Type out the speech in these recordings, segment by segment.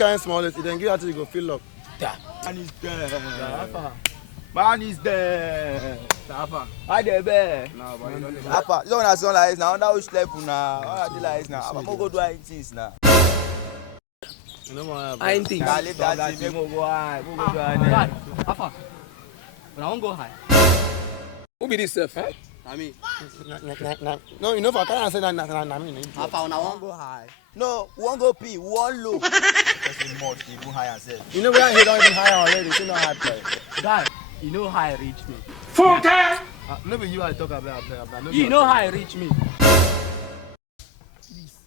kind of small, then give out to you go fill up. Man is there. Man is there. Hi there, bear. No, but you don't need Apa, you don't sound like this now. Now we sleep now. How do like this now? I'm gonna go do things now. You know what? I ain't think. Leave that thing. Go high. Go do God, Alpha. But I won't go high. Who be this self? Eh? I mean, No, you know, if I can't say that, I mean, Alpha, when I won't go high. No, we won't go pee. We won't low. Because we must even high yourself. you know, where he don't even high already. You know how I play. Guy, you know how I reach me. No, but you I talk about. You know how I reach me.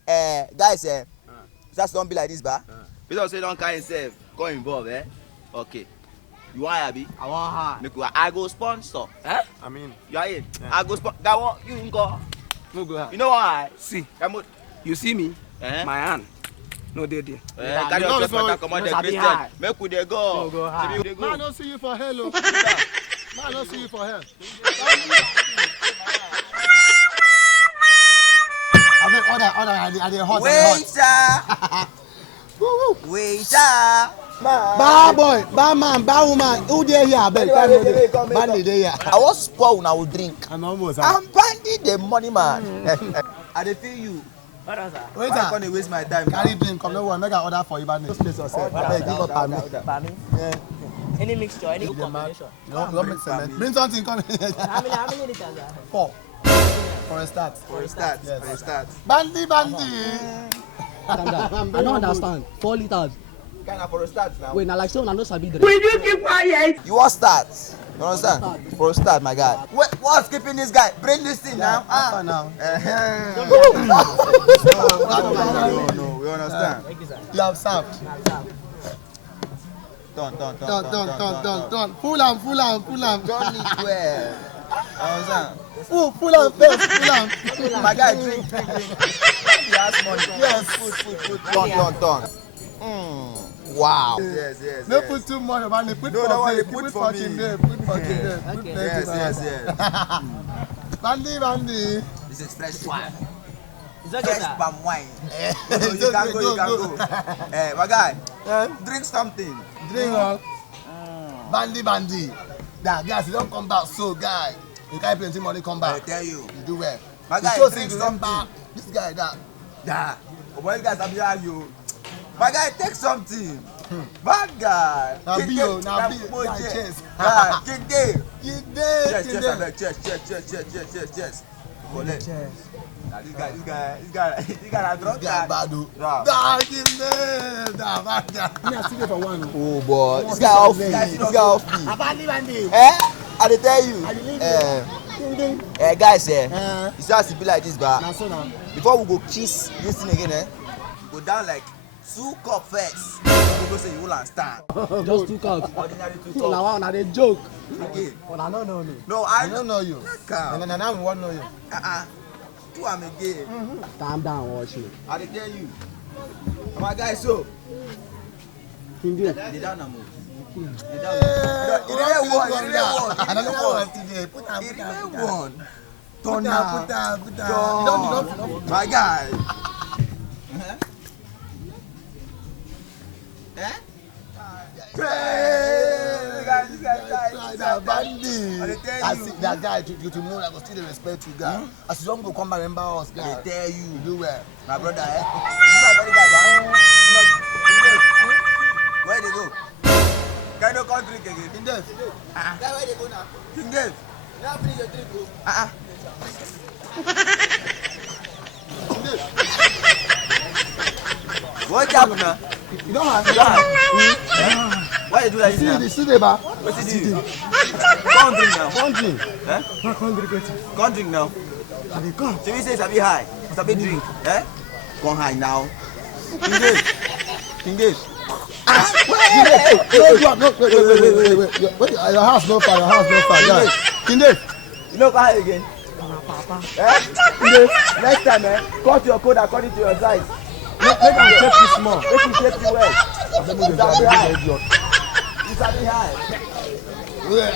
Guys, just don't be like this, ba. Because say don't carry yourself, go involve, eh? Okay. You want Abi? I want high. Make I go sponsor. Eh? I mean, You are in. I go sponsor. That one you go. no go You know why? See, Come on. you see me? Eh? My hand. No, there. Carry no, yourself no, back, come on, no, the sabi Christian. high. Make we dey go. No, go high. Maybe we dey Man, I go. don't see you for hell. Man, I don't see you for hell. I mean, other, they hot. Waiter. Waiter. Bad boy, bad man, bad woman. Who there here? Bad there here. I was spoil when I would drink. I'm almost. I'm banding the money, man. I dey feel you. What is that? Wait, I'm gonna waste my time. carry drink. Come no one. Make an order for you, man. Just place yourself. I beg, give up on me. Yeah. Any mixture, any Yeah, man. combination. Don't make cement. Bring something. Come. How many liters are there? 4. For a start. For a start. Yes. For a start. Bandy. I don't understand. 4 liters. Kind of for a start now. Wait, now like so, I know sabi drink. You want start? You understand? For a start, my guy. What's keeping this guy? Bring this thing now. After now. No, we understand. You have served. Done. Full am. Done it well. Understand? Full am first. My guy, drink. He has money. Yes. Food. Done. Wow. Yes. No put too much, man. They put No, for that one me. they put Put for for me. there. Put for there. Put Yes. Bandy. This is fresh wine. It's okay, Fresh sir. palm wine. You can go. My guy, drink something. Drink up. Bandy. That guys, you don't come back so, guy. You carry plenty money, come I back. tell you. You do well. My guy, you drink you something. back. This guy, that. Yeah. Boy, you guys have you. My guy, take something. Bad guy. Now King be Dave. yo, now be. boy, Now cheers. cheers. Yeah, King Dave. You did. Cheers, abeg. Cheers. Collect. Nah, this guy na drunk Guy guy. bad though. Yeah. That is there. That bad guy. Me I see you for one. Oh boy, this guy off me. Bandy. I dey tell you. Guys, you see as e be like this, ba. Now so now. Before we go kiss this thing again, go down like 2 cups first. You go say you will stand. Just 2 cups. Ordinary 2 Now, cups. now they joke. Again. But I don't know me. No, I I don't know you. Calm. And now we want to know you. Do am again. Calm down, watch it. I dey tell you. My guy, so. King Dave. Dey down na move. I don't know what today. Put down. Turn Put down. You don't. My guy. This guy. Bandy. I dey tell I you. see that guy to know that I go still dey respect you, guy. As you don't go come back remember us, I guy. dey tell you. You do well. My brother, you my very guy, ba? Where they go? Can you come drink again? King Dave. Guy, where they go now? King Dave. Now finish your drink, bro. King Dave. What happened now? You don't have. Why you do like this now? See the bar. What did you do? Come drink now. Don't drink. Come drink now. Come. So we say sabi high, sabi drink. Come high now. King Dave. No, wait. Your house no far. Yeah. King Dave. You know high again? King Dave. Next time, cut your code according to your size. Make am shape you small. Make you shape you well. I don't know the guy. You sabi high. Yeah.